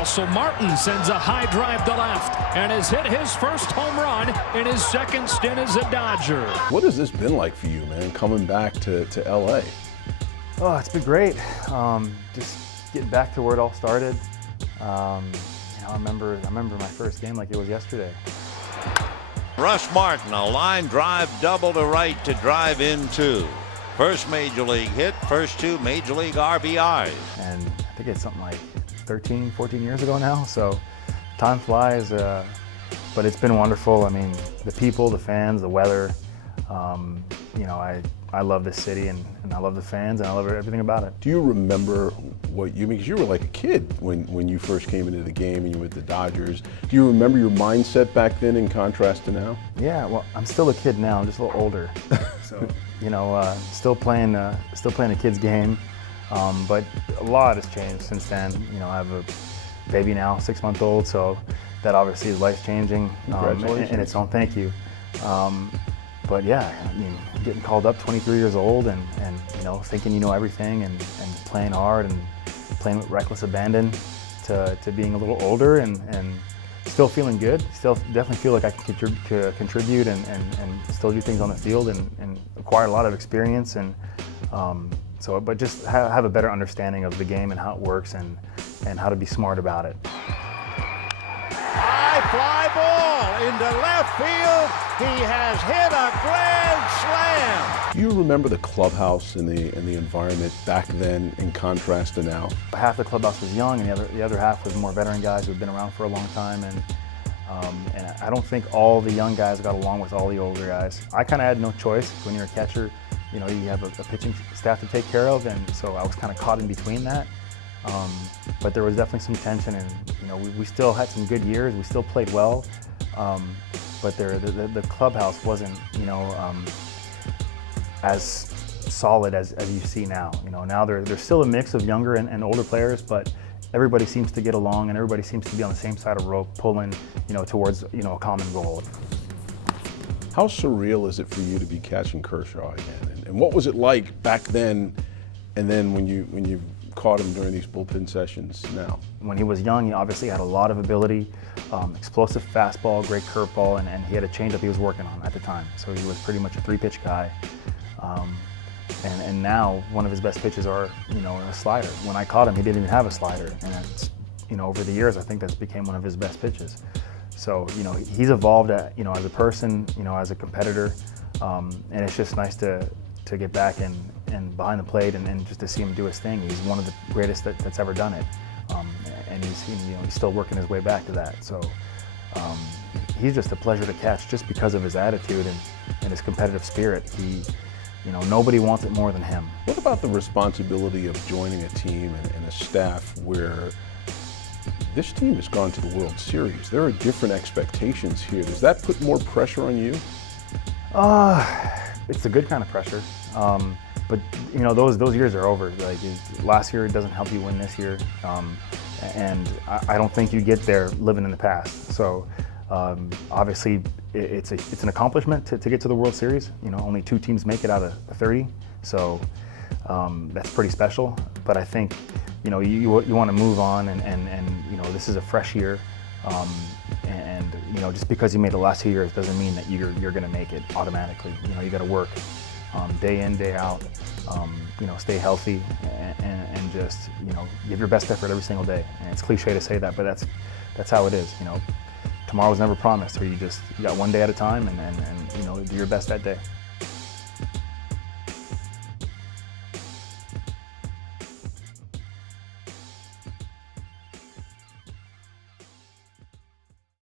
Russell Martin sends a high drive to left and has hit his first home run in his second stint as a Dodger. What has this been like for you, man, coming back to LA? Oh, it's been great. Just getting back to where it all started. I remember my first game like it was yesterday. Russ Martin, a line drive double to right to drive in two. First major league hit, first two major league RBIs. And I think it's something like 13, 14 years ago now, so time flies, but it's been wonderful. I mean, the people, the fans, the weather, I love this city and I love the fans and I love everything about it. Do you remember what you mean? Because you were like a kid when you first came into the game and you were with the Dodgers. Do you remember your mindset back then in contrast to now? Yeah, well, I'm still a kid now. I'm just a little older, so still playing a kid's game. But a lot has changed since then. I have a baby now, 6-month-old, so that obviously is life-changing in its own. Thank you. But yeah, I mean, getting called up 23 years old and thinking you know everything and playing hard and playing with reckless abandon to being a little older and still feeling good. Still definitely feel like I can contribute and still do things on the field and acquire a lot of experience but just have a better understanding of the game and how it works and how to be smart about it. High fly ball into left field. He has hit a grand slam. Do you remember the clubhouse and the environment back then in contrast to now? Half the clubhouse was young and the other half was more veteran guys who had been around for a long time, and I don't think all the young guys got along with all the older guys. I kind of had no choice. When you're a catcher, you have a pitching staff to take care of, and so I was kind of caught in between that. But there was definitely some tension, and we still had some good years. We still played well, but the clubhouse wasn't as solid as you see now. Now there's still a mix of younger and older players, but everybody seems to get along and everybody seems to be on the same side of the rope, pulling towards a common goal. How surreal is it for you to be catching Kershaw again? And what was it like back then, and then when you caught him during these bullpen sessions now? When he was young, he obviously had a lot of ability, explosive fastball, great curveball, and he had a changeup he was working on at the time. So he was pretty much a three-pitch guy. And now one of his best pitches are, a slider. When I caught him, he didn't even have a slider, and it's, over the years, I think that's became one of his best pitches. So, he's evolved, as a person, as a competitor, and it's just nice to get back and behind the plate and just to see him do his thing. He's one of the greatest that's ever done it, and he's still working his way back to that. So he's just a pleasure to catch just because of his attitude and his competitive spirit. Nobody wants it more than him. What about the responsibility of joining a team and a staff where this team has gone to the World Series? There are different expectations here. Does that put more pressure on you? It's a good kind of pressure. But those years are over. Like last year, it doesn't help you win this year, and I don't think you get there living in the past. So obviously, it's an accomplishment to get to the World Series. Only 2 teams make it out of 30, so that's pretty special. But I think you want to move on, and this is a fresh year, and just because you made the last 2 years doesn't mean that you're going to make it automatically. You got to work day in, day out. Stay healthy and just give your best effort every single day. And it's cliche to say that, but that's how it is. Tomorrow's never promised, so you got one day at a time and do your best that day.